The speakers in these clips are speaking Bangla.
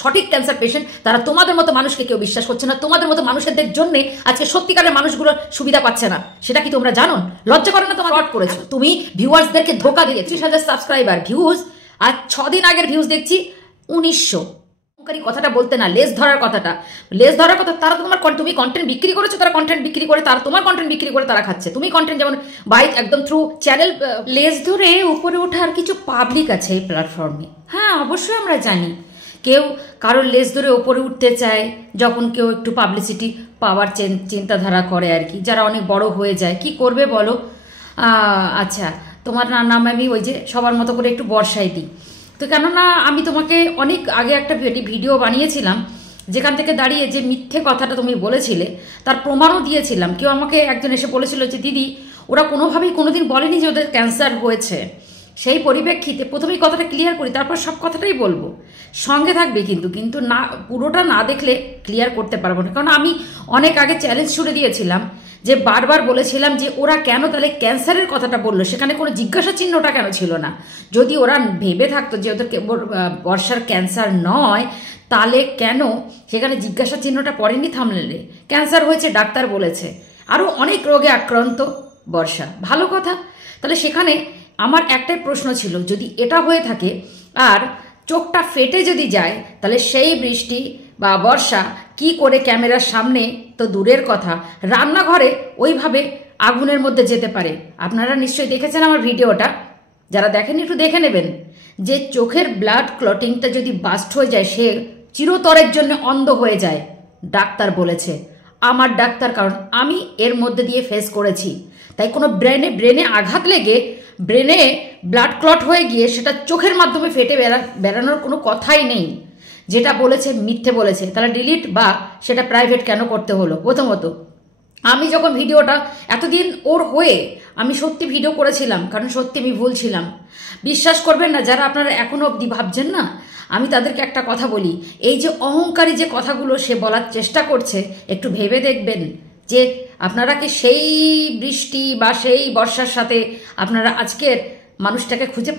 সঠিক ক্যান্সার পেশেন্ট, তারা তোমাদের মতো মানুষকে কেউ বিশ্বাস করছে না, তোমাদের মতো মানুষদের জন্য আজকে সত্যিকারের মানুষগুলো সুবিধা পাচ্ছে না। সেটা কি তোমরা জানো? লজ্জা করে না তোমার? রট করেছো তুমি, ভিউয়ার্সদেরকে ধোকা দিয়ে 30,000 সাবস্ক্রাইবার ভিউজ, আর 6 দিন আগের ভিউজ দেখছি 1900। কথাটা বলতে না, লেজ ধরার কথাটা, লেজ ধরার কথা। তারা তোমার, তুমি কন্টেন্ট বিক্রি করেছো, তারা কন্টেন্ট বিক্রি করে, তারা তোমার কন্টেন্ট বিক্রি করে তারা খাচ্ছে। তুমি কন্টেন্ট যেমন বাইক একদম থ্রু চ্যানেল, লেজ ধরে উপরে ওঠার কিছু পাবলিক আছে এই প্ল্যাটফর্মে। হ্যাঁ, অবশ্যই আমরা জানি কেউ কারোর লেজ ধরে ওপরে উঠতে চায় যখন কেউ একটু পাবলিসিটি পাওয়ার চিন্তাধারা করে আর কি, যারা অনেক বড় হয়ে যায়। কি করবে বলো? আচ্ছা, তোমার নাম আমি ওই যে সবার মতো করে একটু বর্ষাই দিই তো, কেননা আমি তোমাকে অনেক আগে একটা ভিডিও বানিয়েছিলাম যেখান থেকে দাঁড়িয়ে যে মিথ্যে কথাটা তুমি বলেছিলে তার প্রমাণও দিয়েছিলাম। কেউ আমাকে একজন এসে বলেছিল যে দিদি, ওরা কোনোভাবেই কোনোদিন বলেনি যে ওদের ক্যান্সার হয়েছে। সেই পরিপ্রেক্ষিতে প্রথমেই কথাটা ক্লিয়ার করি, তারপর সব কথাটাই বলবো, সঙ্গে থাকবে কিন্তু না, পুরোটা না দেখলে ক্লিয়ার করতে পারবো না। কারণ আমি অনেক আগে চ্যালেঞ্জ ছুড়ে দিয়েছিলাম, যে বারবার বলেছিলাম যে ওরা কেন তাহলে ক্যান্সারের কথাটা বললো, সেখানে কোনো জিজ্ঞাসা চিহ্নটা কেন ছিল না? যদি ওরা ভেবে থাকতো যে ওদের বর্ষার ক্যান্সার নয়, তাহলে কেন সেখানে জিজ্ঞাসা চিহ্নটা পড়েনি থাম্বনেলে? ক্যান্সার হয়েছে, ডাক্তার বলেছে, আরও অনেক রোগে আক্রান্ত বর্ষা, ভালো কথা। তাহলে সেখানে আমার একটাই প্রশ্ন ছিল, যদি এটা হয়ে থাকে আর চোখটা ফেটে যদি যায়, তাহলে সেই বৃষ্টি বা বর্ষা কি করে ক্যামেরার সামনে তো দূরের কথা, রান্নাঘরে ওইভাবে আগুনের মধ্যে যেতে পারে? আপনারা নিশ্চয়ই দেখেছেন আমার ভিডিওটা, যারা দেখেনি একটু দেখে নেবেন, যে চোখের ব্লাড ক্লটিংটা যদি বাস্ট হয়ে যায়, সে চিরতরের জন্য অন্ধ হয়ে যায়, ডাক্তার বলেছে। আমার ডাক্তার, কারণ আমি এর মধ্যে দিয়ে ফেস করেছি। তাই কোনো ব্রেনে আঘাত লেগে ব্রেনে ব্লাড ক্লট হয়ে গিয়ে সেটা চোখের মাধ্যমে ফেটে বেরানোর কোনো কথাই নেই। যেটা বলেছে মিথ্যে বলেছে, তাহলে ডিলিট বা সেটা প্রাইভেট কেন করতে হলো? প্রথমত, আমি যখন ভিডিওটা এতদিন ওর হয়ে আমি সত্যি ভিডিও করেছিলাম, কারণ সত্যি আমি ভুল ছিলাম। বিশ্বাস করবেন না, যারা আপনারা এখনো অবধি ভাবছেন না, আমি তাদেরকে একটা কথা বলি, এই যে অহংকারী যে কথাগুলো সে বলার চেষ্টা করছে, একটু ভেবে দেখবেন যে আপনারা কি সেই বৃষ্টি বা সেই বর্ষার সাথে আপনারা আজকের মানুষটাকে খুঁজে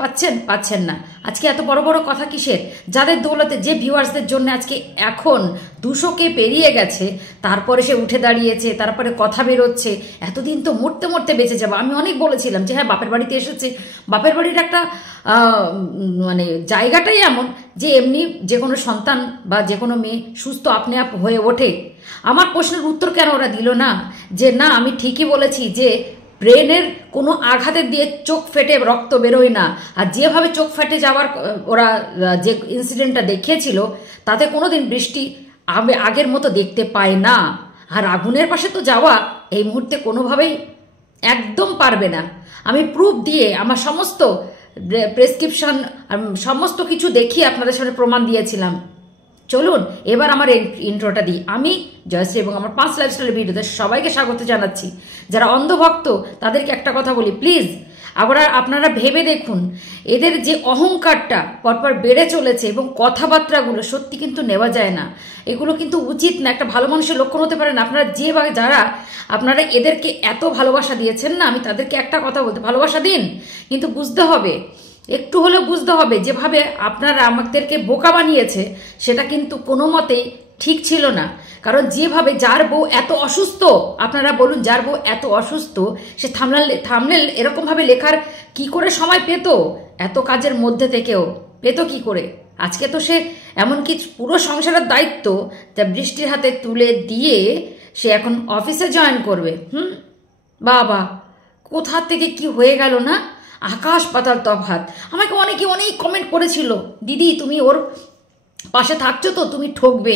পাচ্ছেন না। আজকে এত বড় বড় কথা কিসের? যাদের দৌলতে, যে ভিউয়ার্সদের জন্য আজকে এখন 200কে পেরিয়ে গেছে, তারপরে সে উঠে দাঁড়িয়েছে, তারপরে কথা বেরোচ্ছে। এতদিন তো মরতে মরতে বেঁচে যাবো। আমি অনেক বলেছিলাম যে হ্যাঁ, বাপের বাড়িতে এসেছে, বাপের বাড়ির একটা মানে জায়গাটাই এমন যে এমনি যে কোনো সন্তান বা যে কোনো মেয়ে সুস্থ আপনি আপ হয়ে ওঠে। আমার প্রশ্নের উত্তর কেন ওরা দিল না? যে না, আমি ঠিকই বলেছি যে ব্রেনের কোনো আঘাতের দিয়ে চোখ ফেটে রক্ত বেরোয় না, আর যেভাবে চোখ ফেটে যাওয়ার ওরা যে ইনসিডেন্টটা দেখিয়েছিল, তাতে কোনোদিন বৃষ্টি আগের মতো দেখতে পায় না। আর আগুনের পাশে তো যাওয়া এই মুহূর্তে কোনোভাবেই একদম পারবে না। আমি প্রুফ দিয়ে আমার সমস্ত প্রেসক্রিপশন সমস্ত কিছু দেখিয়ে আপনাদের সামনে প্রমাণ দিয়েছিলাম। চলুন এবার আমার ইন্ট্রোটা দিই। আমি জয়শ্রী এবং আমার 5 লাইফস্টাইল ভিডিওতে সবাইকে স্বাগত জানাচ্ছি। যারা অন্ধভক্ত তাদেরকে একটা কথা বলি, প্লিজ আপনারা ভেবে দেখুন, এদের যে অহংকারটা পরপর বেড়ে চলেছে এবং কথাবার্তাগুলো সত্যি কিন্তু নেওয়া যায় না। এগুলো কিন্তু উচিত না, একটা ভালো মানুষের লক্ষণ হতে পারে না। আপনারা যারা আপনারা এদেরকে এত ভালোবাসা দিয়েছেন না, আমি তাদেরকে একটা কথা বলতে, ভালোবাসা দিন, কিন্তু বুঝতে হবে, একটু হলেও বুঝতে হবে, যেভাবে আপনারা আমাদেরকে বোকা বানিয়েছে সেটা কিন্তু কোনো মতেই ঠিক ছিল না। কারণ যেভাবে যার বউ এত অসুস্থ, আপনারা বলুন, যার বউ এত অসুস্থ, সে থামনেল এরকমভাবে লেখার কি করে সময় পেত? এত কাজের মধ্যে থেকেও পেত কি করে? আজকে তো সে এমনকি পুরো সংসারের দায়িত্ব তা বৃষ্টির হাতে তুলে দিয়ে সে এখন অফিসে জয়েন করবে। বাবা, কোথা থেকে কি হয়ে গেল না? আকাশ পাতাল তফাৎ। আমাকে অনেকে অনেক কমেন্ট করেছিল, দিদি তুমি ওর পাশে থাকছো তো, তুমি ঠকবে।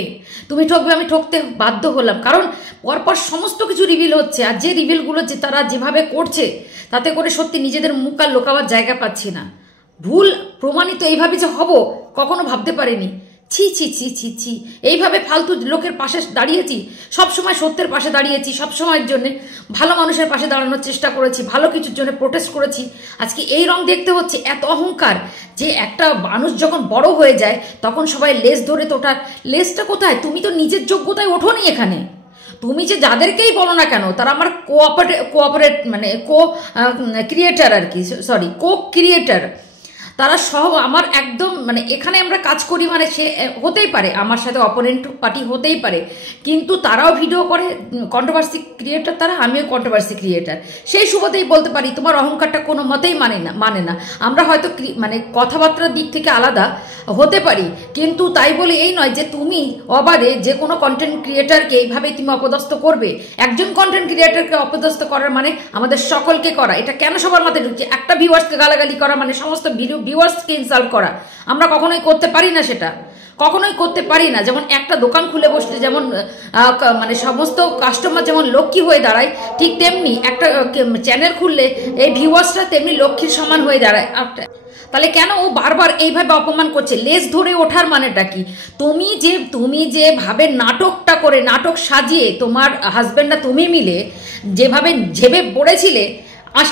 আমি ঠকতে বাধ্য হলাম, কারণ পরপর সমস্ত কিছু রিভিল হচ্ছে, আর যে রিভিলগুলো যে তারা যেভাবে করছে, তাতে করে সত্যি নিজেদের মুখ আর লোকাবার জায়গা পাচ্ছি না। ভুল প্রমাণিত এইভাবে যে হব কখনো ভাবতে পারিনি। ছি ছি ছি ছি ছি, এইভাবে ফালতু লোকের পাশে দাঁড়িয়েছি, সবসময় সত্যের পাশে দাঁড়িয়েছি, সবসময়ের জন্য ভালো মানুষের পাশে দাঁড়ানোর চেষ্টা করেছি, ভালো কিছুর জন্য প্রোটেস্ট করেছি। আজকে এই রং দেখতে হচ্ছে, এত অহংকার। যে একটা মানুষ যখন বড় হয়ে যায় তখন সবাই লেজ ধরে, তো ওটার লেজটা কোথায়? তুমি তো নিজের যোগ্যতায় ওঠোনি এখানে। তুমি যে যাদেরকেই বলো না কেন, তারা আমার কোঅপারেট মানে ক্রিয়েটার আর কি, সরি, কো ক্রিয়েটার, তারা সহ আমার একদম মানে এখানে আমরা কাজ করি মানে সে হতেই পারে আমার সাথে অপোনেন্ট পার্টি হতেই পারে, কিন্তু তারাও ভিডিও করে, কন্ট্রোভার্সি ক্রিয়েটার তারা, আমিও কন্ট্রোভার্সি ক্রিয়েটার। সেই সুবাদেই বলতে পারি তোমার অহংকারটা কোনো মতেই মানে না। আমরা হয়তো মানে কথাবার্তার দিক থেকে আলাদা হতে পারি, কিন্তু তাই বলে এই নয় যে তুমি অবাধে যে কোনো কন্টেন্ট ক্রিয়েটারকে এইভাবে তুমি অপদস্থ করবে। একজন কন্টেন্ট ক্রিয়েটারকে অপদস্থ করার মানে আমাদের সকলকে করা। এটা কেন সবার মাথায় ঢুকছে? একটা ভিউয়ার্সকে গালাগালি করা মানে সমস্ত ভিউয়ার্সকে ইনসাল্ট করা। আমরা কখনোই করতে পারি না, সেটা কখনোই করতে পারি না। যেমন একটা দোকান খুলে বসলে যেমন মানে সমস্ত কাস্টমার যেমন লক্ষ্মী হয়ে দাঁড়ায়, ঠিক তেমনি একটা চ্যানেল খুললে এই ভিউয়ার্সরা তেমনি লক্ষ্মীর সমান হয়ে দাঁড়ায়। তাহলে কেন ও বারবার এইভাবে অপমান করছে? লেজ ধরে ওঠার মানেটা কি? তুমি যেভাবে নাটকটা করে, নাটক সাজিয়ে তোমার হাজবেন্ড না তুমি মিলে যেভাবে ঝেবে পড়েছিলে,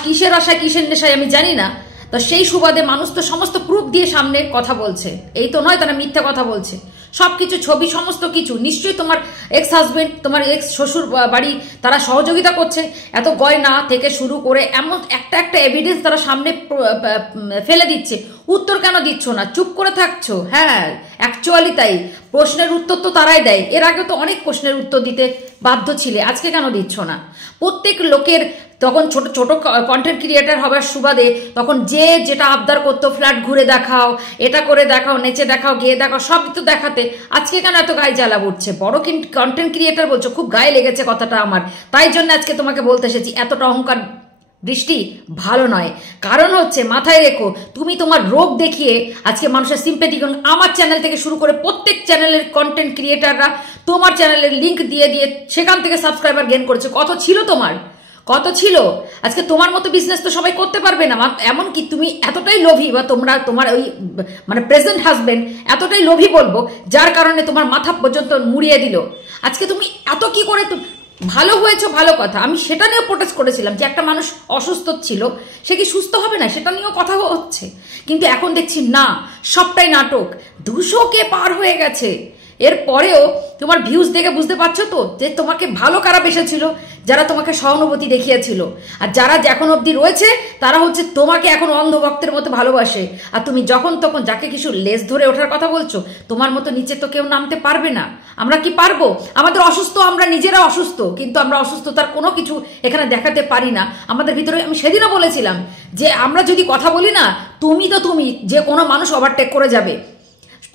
কিসের আশায় কিসের নেশায় আমি জানি না, তো সেই সুবাদে মানুষ তো সমস্ত প্রুফ দিয়ে সামনে কথা বলছে। এই তো নয় তারা মিথ্যা কথা বলছে। সবকিছু ছবি সমস্ত কিছু নিশ্চয়ই তোমার এক্স হাজবেন্ড, তোমার এক্স শ্বশুর বাড়ি তারা সহযোগিতা করছে। এত গয়না থেকে শুরু করে এমন একটা এভিডেন্স তারা সামনে ফেলে দিচ্ছে। উত্তর কেন দিচ্ছ না? চুপ করে থাকছো? হ্যাঁ, অ্যাকচুয়ালি তাই। প্রশ্নের উত্তর তো তারাই দেয়। এর আগে তো অনেক প্রশ্নের উত্তর দিতে বাধ্য ছিলে, আজকে কেন দিচ্ছ না? প্রত্যেক লোকের তখন ছোট ছোট কন্টেন্ট ক্রিয়েটার হবার সুবাদে তখন যে যেটা আবদার করতো, ফ্ল্যাট ঘুরে দেখাও, এটা করে দেখাও, নেচে দেখাও, গেয়ে দেখাও, সব তো দেখাতে। আজকে কেন এত গায়ে জ্বালা উঠছে? বড় কন্টেন্ট ক্রিয়েটার বলছো, খুব গায়ে লেগেছে কথাটা আমার, তাই জন্য আজকে তোমাকে বলতে এসেছি। এতটা অহংকার বৃষ্টি ভালো নয়। কারণ হচ্ছে মাথায় রেখো, তুমি তোমার রোগ দেখিয়ে আজকে মানুষের সিম্পেথি, আমার চ্যানেল থেকে শুরু করে প্রত্যেক চ্যানেলের কন্টেন্ট ক্রিয়েটাররা তোমার চ্যানেলের লিঙ্ক দিয়ে দিয়ে সেখান থেকে সাবস্ক্রাইবার গেইন করেছে। কত ছিল তোমার? কত ছিল? আজকে তোমার মতো বিজনেস তো সবাই করতে পারবে না। এমনকি তুমি এতটাই লোভী, বা তোমার ওই মানে প্রেজেন্ট হাজবেন্ড এতটাই লোভী বলবো, যার কারণে তোমার মাথা পর্যন্ত মুড়িয়ে দিল। আজকে তুমি এত কি করে ভালো হয়েছো, ভালো কথা, আমি সেটা নিয়েও প্রোটেস্ট করেছিলাম যে একটা মানুষ অসুস্থ ছিল, সে কি সুস্থ হবে না, সেটা নিয়েও কথা হচ্ছে। কিন্তু এখন দেখছি না, সবটাই নাটক। 200K পার হয়ে গেছে। এরপরেও তোমার ভিউজ দেখে বুঝতে পারছো তো যে তোমাকে ভালো কারা বেসেছিল? যারা তোমাকে সহানুভূতি দেখিয়েছিল। আর যারা এখন অবধি রয়েছে তারা হচ্ছে তোমাকে এখন অন্ধভক্তের মতো ভালোবাসে। আর তুমি যখন তখন যাকে কিছু লেজ ধরে ওঠার কথা বলছো, তোমার মতো নিচে তো কেউ নামতে পারবে না। আমরা কি পারবো? আমাদের অসুস্থ, আমরা নিজেরা অসুস্থ, কিন্তু আমরা অসুস্থতার কোনো কিছু এখানে দেখাতে পারি না আমাদের ভিতরে। আমি সেদিনও বলেছিলাম যে আমরা যদি কথা বলি না, তুমি যে কোনো মানুষ ওভারটেক করে যাবে।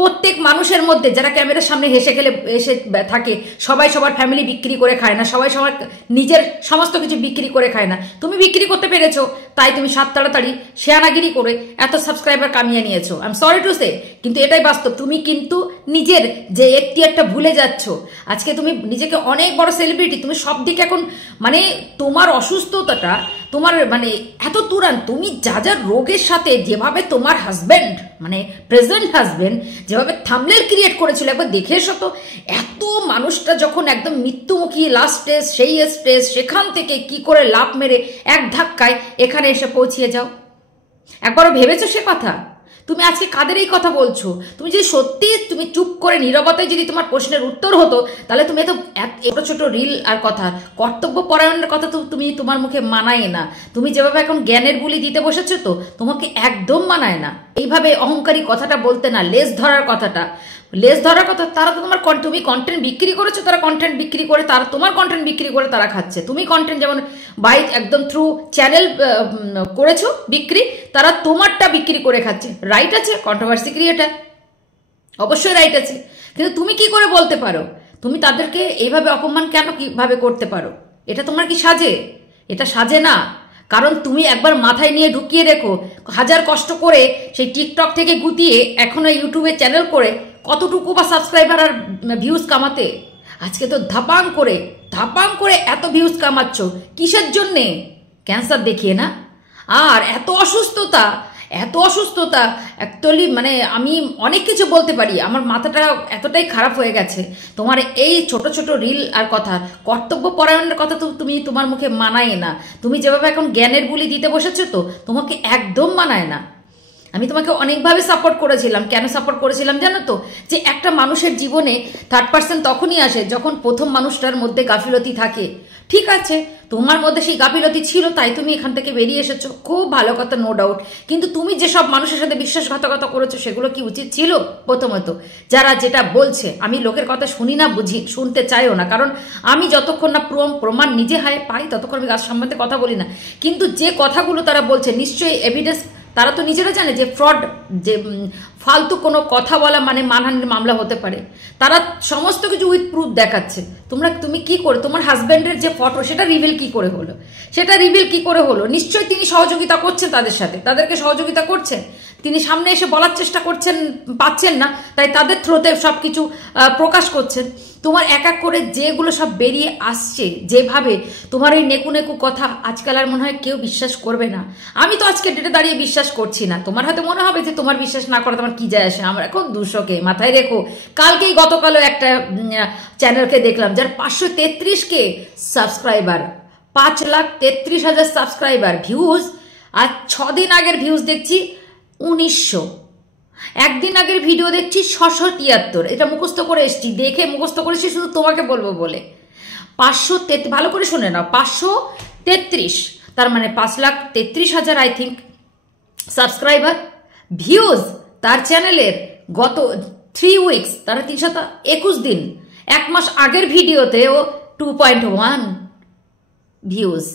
প্রত্যেক মানুষের মধ্যে যারা ক্যামেরার সামনে হেসে খেলে এসে থাকে, সবাই সবার ফ্যামিলি বিক্রি করে খায় না, সবাই সবার নিজের সমস্ত কিছু বিক্রি করে খায় না। তুমি বিক্রি করতে পেরেছো, তাই তুমি সাত তাড়াতাড়ি শেয়ানাগিরি করে এত সাবস্ক্রাইবার কামিয়ে নিয়েছো। I am sorry to say, কিন্তু এটাই বাস্তব। তুমি কিন্তু নিজের যে একটা ভুলে যাচ্ছ। আজকে তুমি নিজেকে অনেক বড় সেলিব্রিটি, তুমি সব দিকে এখন মানে তোমার অসুস্থতাটা তোমার মানে এত তুরান, তুমি যা যা রোগের সাথে যেভাবে তোমার হাজবেন্ড মানে প্রেজেন্ট হাজবেন্ড যেভাবে থাম্বনেল ক্রিয়েট করেছিল, একবার দেখে এসো তো। এত মানুষটা যখন একদম মৃত্যুমুখী লাস্ট স্টেজ, সেই স্টেজ, সেখান থেকে কি করে লাফ মেরে এক ধাক্কায় এখানে এসে পৌঁছিয়ে যাও? একবারও ভেবেছো সে কথা? তুমি আজকে কাদের এই কথা বলছো? তুমি যদি সত্যি তুমি চুপ করে নীরবতায় যদি তোমার প্রশ্নের উত্তর হতো, তাহলে তুমি এত ছোট ছোট রিল আর কথা, কর্তব্য পরায়ণের কথা তো তুমি তোমার মুখে মানায় না। তুমি যেভাবে এখন জ্ঞানের বুলি দিতে বসেছো, তো তোমাকে একদম মানায় না এইভাবে অহংকারী কথাটা বলতে। না, লেজ ধরার কথাটা, লেজ ধরার কথা। তারা তো তোমার তুমি কন্টেন্ট বিক্রি করেছো, তারা কন্টেন্ট বিক্রি করে, তারা তোমার কন্টেন্ট বিক্রি করে তারা খাচ্ছে। তুমি কন্টেন্ট যেমন বাই একদম থ্রু চ্যানেল করেছো বিক্রি, তারা তোমারটা বিক্রি করে খাচ্ছে। রাইট আছে, কন্ট্রোভার্সি ক্রিয়েটার, অবশ্যই রাইট আছে। কিন্তু তুমি কি করে বলতে পারো? তুমি তাদেরকে এইভাবে অপমান কেন কিভাবে করতে পারো? এটা তোমার কি সাজে? এটা সাজে না। কারণ তুমি একবার মাথায় নিয়ে ঢুকিয়ে রেখো, হাজার কষ্ট করে সেই টিকটক থেকে গুতিয়ে এখনো ইউটিউবে চ্যানেল করে কতটুকু বা সাবস্ক্রাইবার আর ভিউজ কামাতে। আজকে তো ধাপাং করে এত ভিউজ কামাচ্ছ কিসের জন্যে? ক্যান্সার দেখিয়ে না? আর এত অসুস্থতা অ্যাকচুয়ালি মানে আমি অনেক কিছু বলতে পারি, আমার মাথাটা এতটাই খারাপ হয়ে গেছে। তোমার এই ছোট ছোট রিল আর কথা, কর্তব্য পরায়ণের কথা তো তুমি তোমার মুখে মানায় না। তুমি যেভাবে এখন জ্ঞানের বুলি দিতে বসেছো, তো তোমাকে একদম মানায় না। আমি তোমাকে অনেকভাবে সাপোর্ট করেছিলাম। কেন সাপোর্ট করেছিলাম জানো তো? যে একটা মানুষের জীবনে থার্ড পার্সন তখনই আসে যখন প্রথম মানুষটার মধ্যে গাফিলতি থাকে। ঠিক আছে, তোমার মধ্যে সেই গাফিলতি ছিল, তাই তুমি এখান থেকে বেরিয়ে এসেছো, খুব ভালো কথা, নো ডাউট। কিন্তু তুমি যেসব মানুষের সাথে বিশ্বাসঘাতকতা করেছো সেগুলো কি উচিত ছিল? প্রথমত যারা যেটা বলছে, আমি লোকের কথা শুনি না, বুঝি, শুনতে চাইও না, কারণ আমি যতক্ষণ না প্রমাণ নিজে হায় পাই ততক্ষণ আমি গাছ সম্বন্ধে কথা বলি না। কিন্তু যে কথাগুলো তারা বলছে নিশ্চয়ই এভিডেন্স, তারা তো নিজেরা জানে যে ফ্রড, যে ফালতু কোনো কথা বলা মানে মানহানির মামলা হতে পারে। তারা সমস্ত কিছু উইথ প্রুফ দেখাচ্ছে। তুমি কি করে তোমার হাজব্যান্ডের যে ফটো সেটা রিভিল কি করে হলো? সেটা রিভিল কি করে হলো? নিশ্চয়ই তিনি সহযোগিতা করছেন তাদের সাথে, তাদেরকে সহযোগিতা করছেন, তিনি সামনে এসে বলার চেষ্টা করছেন, পাচ্ছেন না, তাই তাদের থ্রোতে সবকিছু প্রকাশ করছেন। তোমার এক এক করে যেগুলো সব বেরিয়ে আসছে, যেভাবে তোমার এই নেকু নেকু কথা আজকাল আর মনে হয় কেউ বিশ্বাস করবে না। আমি তো আজকে ডেটে দাঁড়িয়ে বিশ্বাস করছি না। তোমার হাতে মনে হবে যে তোমার বিশ্বাস না করে তোমার কি যায় আসে, আমরা এখন 200K মাথায় রেখো। গতকালও একটা চ্যানেলকে দেখলাম যার 533K সাবস্ক্রাইবার, 5,33,000 সাবস্ক্রাইবার, ভিউজ, আর 6 দিন আগের ভিউজ দেখছি 1900, একদিন আগের ভিডিও দেখছি 673। এটা মুখস্থ করে এসছি, দেখে মুখস্থ করেছি শুধু তোমাকে বলবো বলে। 533, ভালো করে শুনে নাও, 533, তার মানে 5,33,000 আই থিঙ্ক সাবস্ক্রাইবার, ভিউজ তার চ্যানেলের গত 3 উইকস, তারা 321 দিন, 1 মাস আগের ভিডিওতেও 2.1 ভিউজ।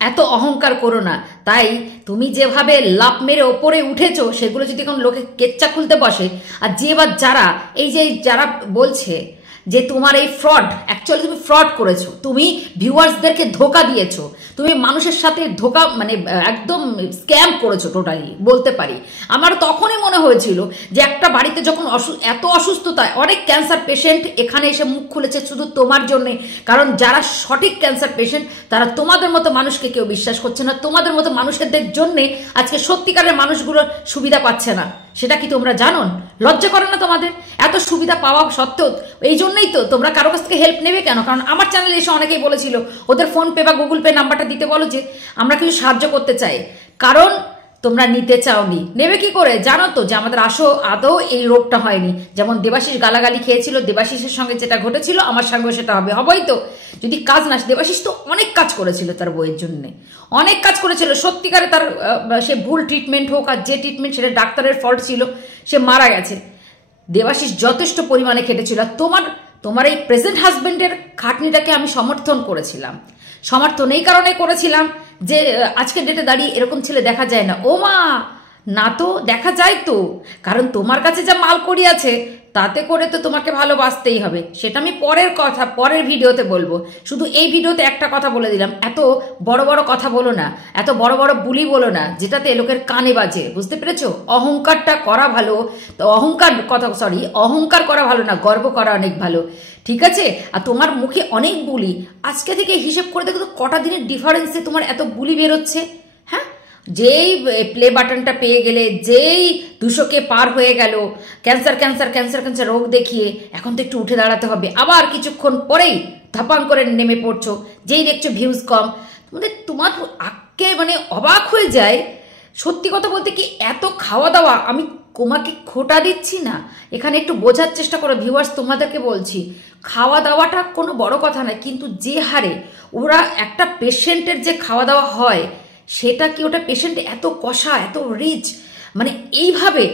এত অহংকার করো না। তাই তুমি যেভাবে লাভ মেরে ওপরে উঠেছো সেগুলো যদি এখন লোকে কেচ্চা খুলতে বসে, আর যারা এই যে যারা বলছে যে তোমার এই ফ্রড, অ্যাকচুয়ালি তুমি ফ্রড করেছো, তুমি ভিউয়ার্সদেরকে ধোকা দিয়েছো, তুমি মানুষের সাথে ধোকা মানে একদম স্ক্যাম করেছো টোটালি বলতে পারি। আমার তখনই মনে হয়েছিল যে একটা বাড়িতে যখন এত অসুস্থতা, অনেক ক্যান্সার পেশেন্ট এখানে এসে মুখ খুলেছে শুধু তোমার জন্যে, কারণ যারা সঠিক ক্যান্সার পেশেন্ট তারা তোমাদের মতো মানুষকে কেউ বিশ্বাস করছে না। তোমাদের মতো মানুষদের জন্যে আজকে সত্যিকারের মানুষগুলো সুবিধা পাচ্ছে না। সেটা কি তোমরা জানো? লজ্জা করে না তোমাদের? এত সুবিধা পাওয়া সত্ত্বেও এই জন্যই তো তোমরা কারো কাছ থেকে হেল্প নেবে কেন? কারণ আমার চ্যানেলে এসে অনেকেই বলেছিল ওদের ফোনপে বা গুগল পে নাম্বারটা দিতে বলো, যে আমরা কিছু সাহায্য করতে চাই, কারণ তোমরা নিতে চাওনি। নেবে কি করে? জানো তো যে আমাদের আদৌ এই রোগটা হয়নি। যেমন দেবাশিস গালাগালি খেয়েছিল, দেবাশিসের সঙ্গে যেটা ঘটেছিল আমার সঙ্গেও সেটা হবেই তো, যদি কাজ না। দেবাশিস তো অনেক কাজ করেছিল তার বইয়ের জন্য, অনেক কাজ করেছিল সত্যিকারে। তার সে ভুল ট্রিটমেন্ট হোক আর যে ট্রিটমেন্ট, সেটা ডাক্তারের ফল্ট ছিল, সে মারা গেছে। দেবাশিস যথেষ্ট পরিমাণে খেটেছিল। তোমার এই প্রেজেন্ট হাজবেন্ডের খাটনিটাকে আমি সমর্থন করেছিলাম। সমর্থন এই কারণে করেছিলাম যে আজকের ডেটে দাঁড়িয়ে এরকম ছেলে দেখা যায় না। ও মা, না তো দেখা যায় তো, কারণ তোমার কাছে যা মাল করি আছে তাতে করে তো তোমাকে ভালোবাসতেই হবে। সেটা আমি পরের ভিডিওতে বলবো। শুধু এই ভিডিওতে একটা কথা বলে দিলাম, এত বড় বড় কথা বলো না, এত বড় বড় বুলি বলো না যেটাতে লোকের কানে বাজে, বুঝতে পেরেছো? অহংকারটা করা ভালো, তো অহংকার করা ভালো না, গর্ব করা অনেক ভালো, ঠিক আছে? আর তোমার মুখে অনেক বুলি, আজকে থেকে হিসেব করে দেখো তো কটা দিনের ডিফারেন্সে তোমার এত বুলি বেরোচ্ছে। হ্যাঁ, যেই প্লে বাটনটা পেয়ে গেলে, যেই 200K পার হয়ে গেল, ক্যান্সার রোগ দেখিয়ে এখন তো একটু উঠে দাঁড়াতে হবে, আবার কিছুক্ষণ পরেই ধাপাং করে নেমে পড়ছো। যেই দেখছো ভিউজ কম, তোমার আক্কে মানে অবাক হয়ে যায়। সত্যি কথা বলতে কি, এত খাওয়া দাওয়া, আমি তোমাকে খোটা দিচ্ছি না, এখানে একটু বোঝার চেষ্টা করো ভিউয়ার্স, তোমাদেরকে বলছি খাওয়া দাওয়াটা কোনো বড় কথা নয়, কিন্তু যে হারে ওরা একটা পেশেন্টের যে খাওয়া দাওয়া হয়, সেটা কি ওটা পেশেন্ট এত কষা, এত রিচ, মানে এইভাবে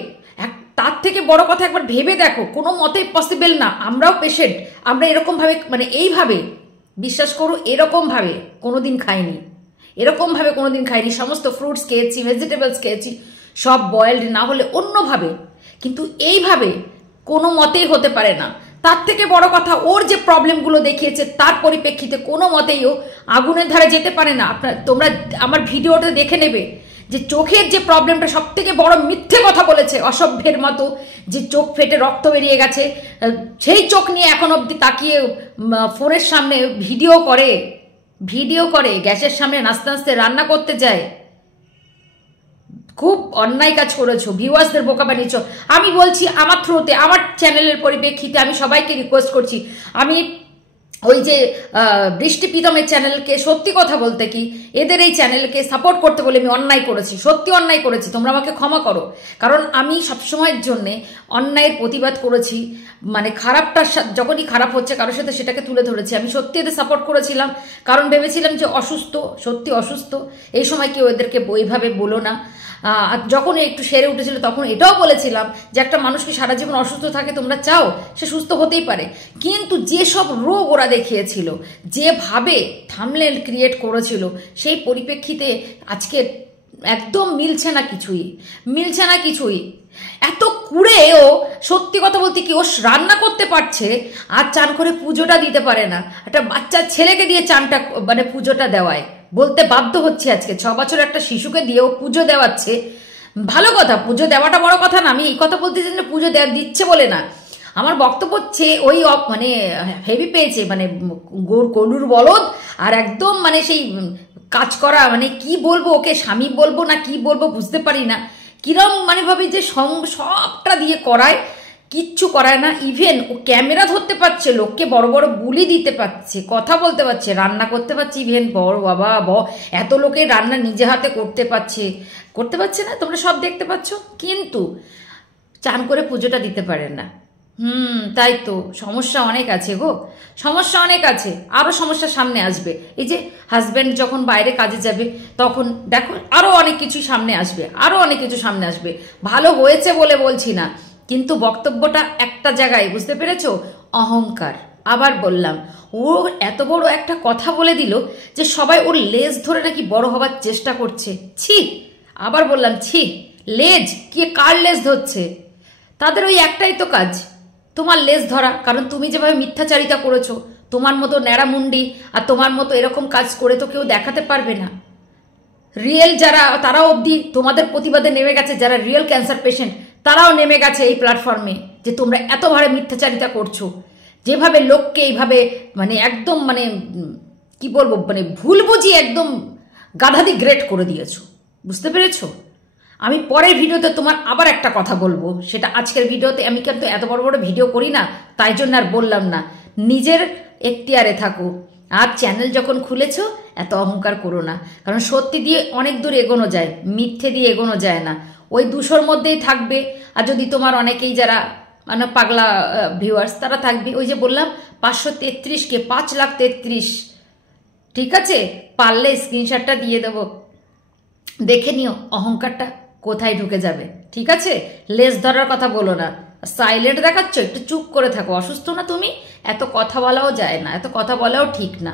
তার থেকে বড় কথা একবার ভেবে দেখো, কোনো মতেই পসিবল না। আমরাও পেশেন্ট, আমরা এরকমভাবে মানে এইভাবে, বিশ্বাস করো এরকমভাবে কোনোদিন খাইনি, এরকমভাবে কোনোদিন খাইনি। সমস্ত ফ্রুটস খেয়েছি, ভেজিটেবলস খেয়েছি, সব বয়েলড না হলে অন্যভাবে, কিন্তু এইভাবে কোনো মতেই হতে পারে না। তার থেকে বড় কথা, ওর যে প্রবলেমগুলো দেখিয়েছে তার পরিপ্রেক্ষিতে কোনো মতেই ও আগুনের ধারে যেতে পারে না। তোমরা আমার ভিডিওটা দেখে নেবে যে চোখের যে প্রবলেমটা সব থেকে বড় মিথ্যে কথা বলেছে অসভ্যের মতো, যে চোখ ফেটে রক্ত বেরিয়ে গেছে, সেই চোখ নিয়ে এখন অবধি তাকিয়ে ফোনের সামনে ভিডিও করে গ্যাসের সামনে নাচতে নাচতে রান্না করতে যায়। খুব অন্যায় কাজ করেছো, ভিউয়ার্সদের বোকা বানিয়েছো। আমি বলছি আমার থ্রুতে, আমার চ্যানেলের পরিপ্রেক্ষিতে আমি সবাইকে রিকোয়েস্ট করছি, আমি ওই যে বৃষ্টি প্রীতমের চ্যানেলকে, সত্যি কথা বলতে কি এদের এই চ্যানেলকে সাপোর্ট করতে বলে আমি অন্যায় করেছি, সত্যি অন্যায় করেছি, তোমরা আমাকে ক্ষমা করো। কারণ আমি সবসময়ের জন্যে অন্যায়ের প্রতিবাদ করেছি, মানে খারাপটা যখনই খারাপ হচ্ছে কারোর সাথে সেটাকে তুলে ধরেছি। আমি সত্যি এদের সাপোর্ট করেছিলাম, কারণ ভেবেছিলাম যে অসুস্থ, সত্যি অসুস্থ, এই সময় কেউ এদেরকে ওইভাবে বলো না। যখন একটু সেরে উঠেছিল তখন এটাও বলেছিলাম যে একটা মানুষকে সারা জীবন অসুস্থ থাকে তোমরা চাও, সে সুস্থ হতেই পারে। কিন্তু যেসব রোগ ওরা দেখিয়েছিল, যেভাবে থাম্বনেল ক্রিয়েট করেছিল, সেই পরিপ্রেক্ষিতে আজকে একদম মিলছে না কিছুই, মিলছে না কিছুই। এত কুড়েও সত্যি কথা বলতে কি ও রান্না করতে পারছে আর চান করে পুজোটা দিতে পারে না। একটা বাচ্চা ছেলেকে দিয়ে চানটা মানে পুজোটা দেওয়ায় বলতে বাধ্য হচ্ছে আজকে। 6 বছর একটা শিশুকে দিয়েও পুজো দেওয়াচ্ছে, ভালো কথা, পুজো দেওয়াটা বড় কথা না, আমি এই কথা বলতে চাই না পুজো দিচ্ছে বলে না। আমার বক্তব্য হচ্ছে ওই মানে হেভি পেয়েছে, মানে গরুর বলদ আর একদম মানে সেই কাজ করা, মানে কি বলবো ওকে, স্বামী বলবো না কি বলবো বুঝতে পারি না। কিরম মানে ভাবে যে সবটা দিয়ে করায়, কিচ্ছু করায় না। ইভেন ও ক্যামেরা ধরতে পারছে, লোককে বড় বড় বুলি দিতে পারছে, কথা বলতে পারছে, রান্না করতে পারছে, ইভেন বড় বাবা এত লোকের রান্না নিজে হাতে করতে পারছে না, তোমরা সব দেখতে পাচ্ছ, কিন্তু চান করে পুজোটা দিতে পারেন না। তাই তো সমস্যা অনেক আছে গো, সমস্যা অনেক আছে, আরো সমস্যা সামনে আসবে। এই যে হাজব্যান্ড যখন বাইরে কাজে যাবে তখন দেখো আরো অনেক কিছু সামনে আসবে, আরো অনেক কিছু সামনে আসবে। ভালো হয়েছে বলে বলছি না, কিন্তু বক্তব্যটা একটা জায়গায়, বুঝতে পেরেছো, অহংকার। আবার বললাম, ও এত বড় একটা কথা বলে দিল যে সবাই ওর লেজ ধরে নাকি বড় হবার চেষ্টা করছে। ছি, আবার বললাম ছি, লেজ কে কার লেজ ধরছে? তাদের ওই একটাই তো কাজ, তোমার লেজ ধরা। কারণ তুমি যেভাবে মিথ্যাচারিতা করেছো, তোমার মতো ন্যাড়ামুন্ডি আর তোমার মতো এরকম কাজ করে তো কেউ দেখাতে পারবে না। রিয়েল যারা, তারাও অবধি তোমাদের প্রতিবাদে নেমে গেছে, যারা রিয়েল ক্যান্সার পেশেন্ট তারাও নেমে গেছে এই প্ল্যাটফর্মে, যে তোমরা এত ভাবে মিথ্যাচারিতা করছো, যেভাবে লোককে এইভাবে মানে একদম মানে কি বলবো, মানে ভুল বুঝিয়ে একদম গাধাদি গ্রেট করে দিয়েছো, বুঝতে পেরেছো? আমি পরের ভিডিওতে তোমার আবার একটা কথা বলবো, সেটা আজকের ভিডিওতে আমি কিন্তু এত বড় বড় ভিডিও করি না, তাই জন্য আর বললাম না। নিজের এখতিয়ারে থাকো, আর চ্যানেল যখন খুলেছো এত অহংকার করো না, কারণ সত্যি দিয়ে অনেক দূর এগোনো যায়, মিথ্যে দিয়ে এগোনো যায় না। ওই 200-র মধ্যেই থাকবে। আর যদি তোমার অনেকেই যারা মানে পাগলা ভিউয়ার্স তারা থাকবে, ওই যে বললাম 533কে 5,33,000, ঠিক আছে? পারলে স্ক্রিনশটটা দিয়ে দেবো, দেখে নিও অহংকারটা কোথায় ঢুকে যাবে, ঠিক আছে? লেজ ধরার কথা বলো না, সাইলেন্ট দেখাচ্ছ, একটু চুপ করে থাকো। অসুস্থ না তুমি? এত কথা বলাও যায় না, এত কথা বলাও ঠিক না।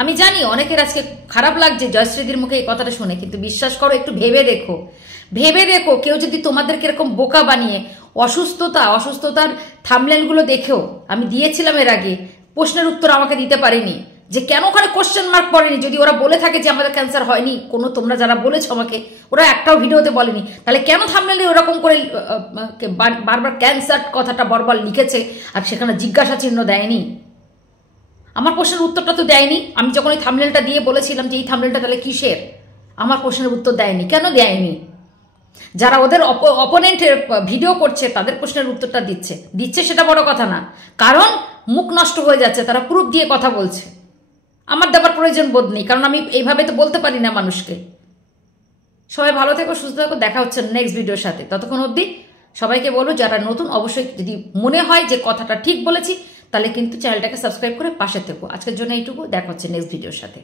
আমি জানি অনেকের আজকে খারাপ লাগছে জয়শ্রীদির মুখে এই কথাটা শুনে, কিন্তু বিশ্বাস করো, একটু ভেবে দেখো, ভেবে দেখো, কেউ যদি তোমাদেরকে এরকম বোকা বানিয়ে অসুস্থতার থাম্বনেলগুলো দেখেও, আমি দিয়েছিলাম এর আগে, প্রশ্নের উত্তর আমাকে দিতে পারেনি যে কেন ওখানে কোশ্চেন মার্ক পড়েনি। যদি ওরা বলে থাকে যে আমাদের ক্যান্সার হয়নি, কোনো তোমরা যারা বলেছো আমাকে, ওরা একটাও ভিডিওতে বলেনি, তাহলে কেন থাম্বনেলে ওরকম করে বারবার ক্যান্সার কথাটা বরবার লিখেছে আর সেখানে জিজ্ঞাসা চিহ্ন দেয়নি? আমার প্রশ্নের উত্তরটা তো দেয়নি। আমি যখন ওই থাম্বনেলটা দিয়ে বলেছিলাম যে এই থাম্বনেলটা তাহলে কিসের, আমার প্রশ্নের উত্তর দেয়নি। কেন দেয়নি? যারা ওদের অপোনেন্টের ভিডিও করছে তাদের প্রশ্নের উত্তরটা দিচ্ছে সেটা বড় কথা না, কারণ মুখ নষ্ট হয়ে যাচ্ছে, তারা প্রুফ দিয়ে কথা বলছে। আমার দেবার প্রয়োজন বোধ নেই, কারণ আমি এইভাবে তো বলতে পারি না মানুষকে। সবাই ভালো থেকো, সুস্থ থেকো, দেখা হচ্ছে নেক্সট ভিডিওর সাথে। ততক্ষণ অবধি সবাইকে বলো, যারা নতুন অবশ্যই যদি মনে হয় যে কথাটা ঠিক বলেছি, তাহলে কিন্তু চ্যানেলটাকে সাবস্ক্রাইব করে পাশে থেকো। আজকের জন্য এইটুকু, দেখা হচ্ছে নেক্সট ভিডিওর সাথে।